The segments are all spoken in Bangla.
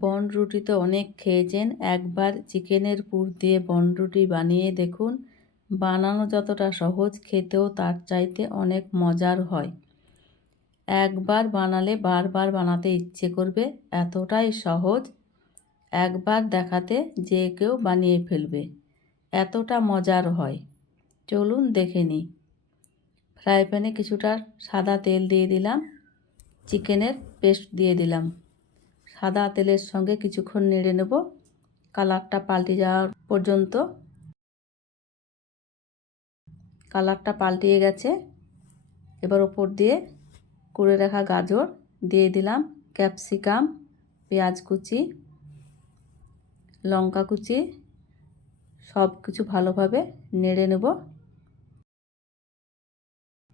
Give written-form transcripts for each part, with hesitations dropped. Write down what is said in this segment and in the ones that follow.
বনরুটি তো অনেক খেয়েছেন, একবার চিকেনের পুর দিয়ে বনরুটি বানিয়ে দেখুন। বানানো যতটা সহজ, খেতেও তার চাইতে অনেক মজার হয়। একবার বানালে বারবার বানাতে ইচ্ছে করবে, এতটাই সহজ। একবার দেখাতে যে কেউ বানিয়ে ফেলবে, এতটা মজার হয়। চলুন দেখে নিই। ফ্রাই প্যানে কিছুটা সাদা তেল দিয়ে দিলাম, চিকেনের পেস্ট দিয়ে দিলাম। সাদা তেলের সঙ্গে কিছুক্ষণ নেড়ে নেব, কালারটা পাল্টে যাওয়ার পর্যন্ত। কালারটা পাল্টিয়ে গেছে। এবার ওপর দিয়ে কুড়ে রাখা গাজর দিয়ে দিলাম, ক্যাপসিকাম, পেঁয়াজ কুচি, লঙ্কা কুচি, সব কিছু ভালোভাবে নেড়ে নেব।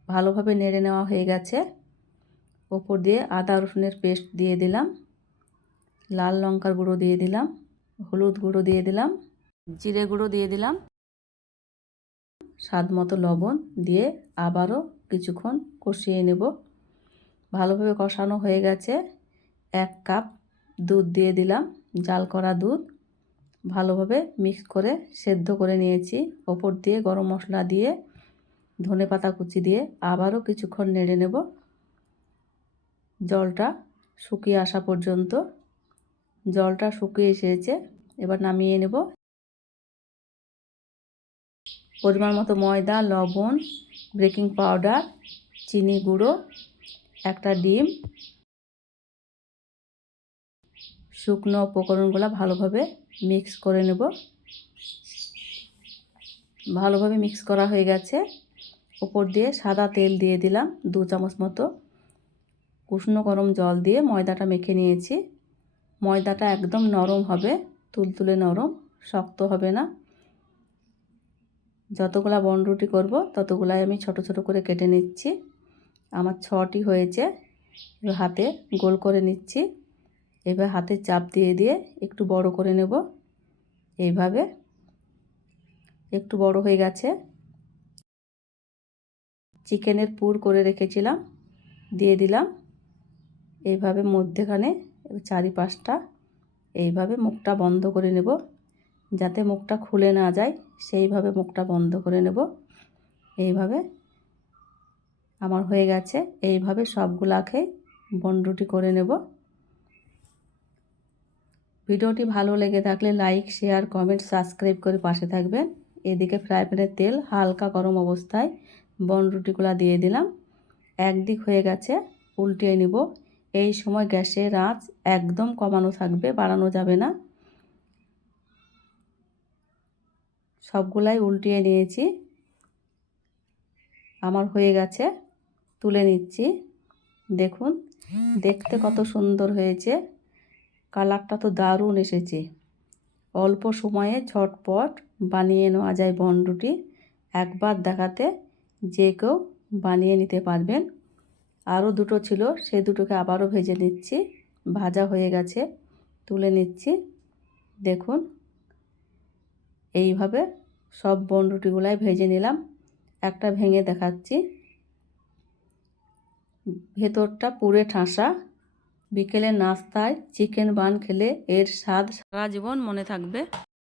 ভালোভাবে নেড়ে নেওয়া হয়ে গেছে। ওপর দিয়ে আদা রসুনের পেস্ট দিয়ে দিলাম, লাল লঙ্কার গুঁড়ো দিয়ে দিলাম, হলুদ গুঁড়ো দিয়ে দিলাম, জিরে গুঁড়ো দিয়ে দিলাম, স্বাদ মতো লবণ দিয়ে আবারও কিছুক্ষণ কষিয়ে নেব। ভালোভাবে কষানো হয়ে গেছে। 1 কাপ দুধ দিয়ে দিলাম, জাল করা দুধ। ভালোভাবে মিক্স করে সেদ্ধ করে নিয়েছি। ওপর দিয়ে গরম মশলা দিয়ে, ধনেপাতা কুচি দিয়ে আবারও কিছুক্ষণ নেড়ে নেব, জলটা শুকিয়ে আসা পর্যন্ত। জলটা শুকিয়ে এসেছে, এবার নামিয়ে নেব। পরিমাণ মতো ময়দা, লবণ, বেকিং পাউডার, চিনি গুঁড়ো, একটা ডিম, শুকনো উপকরণগুলো ভালোভাবে মিক্স করে নেব। ভালোভাবে মিক্স করা হয়ে গেছে। উপর দিয়ে সাদা তেল দিয়ে দিলাম 2 চামচ মতো। উষ্ণ গরম জল দিয়ে ময়দাটা মেখে নিয়েছি। ময়দাটা একদম নরম হবে, তুলতুলে নরম, শক্ত হবে না। যতগুলা বনরুটি করব ততগুলাই আমি ছোট ছোট করে কেটে নিচ্ছি। আমার 6টি হয়েছে। এবার হাতে গোল করে নিচ্ছি। এবার হাতে চাপ দিয়ে দিয়ে একটু বড় করে নেব। এইভাবে একটু বড় হয়ে গেছে। চিকেনের পুর করে রেখেছিলাম, দিয়ে দিলাম। এইভাবে মধ্যেখানে চারিপাশটা এইভাবে মুখটা বন্ধ করে নেব, যাতে মুখটা খুলে না যায়, সেইভাবে মুখটা বন্ধ করে নেব। এইভাবে আমার হয়ে গেছে। এইভাবে সবগুলাকে বনরুটি করে নেব। ভিডিওটি ভালো লেগে থাকলে লাইক, শেয়ার, কমেন্ট, সাবস্ক্রাইব করে পাশে থাকবেন। এদিকে ফ্রাই প্যানের তেল হালকা গরম অবস্থায় বনরুটিগুলো দিয়ে দিলাম। একদিক হয়ে গেছে, উল্টিয়ে নিব। এই সময় গ্যাসের আঁচ একদম কমানো থাকবে, বাড়ানো যাবে না। সবগুলাই উল্টিয়ে নিয়েছি। আমার হয়ে গেছে, তুলে নিচ্ছি। দেখুন দেখতে কত সুন্দর হয়েছে, কালারটা তো দারুণ এসেছে। অল্প সময়ে ঝটপট বানিয়ে নেওয়া যায় বনরুটি। একবার দেখাতে যে কেউ বানিয়ে নিতে পারবেন। আরও দুটো ছিল, সে দুটোকে আবারও ভেজে নিচ্ছি। ভাজা হয়ে গেছে, তুলে নিচ্ছি। দেখুন এইভাবে সব বনরুটিগুলাই ভেজে নিলাম। একটা ভেঙে দেখাচ্ছি। ভেতরটা পুরে ঠাসা। বিকেলের নাস্তায় চিকেন বান খেলে এর স্বাদ সারা জীবন মনে থাকবে।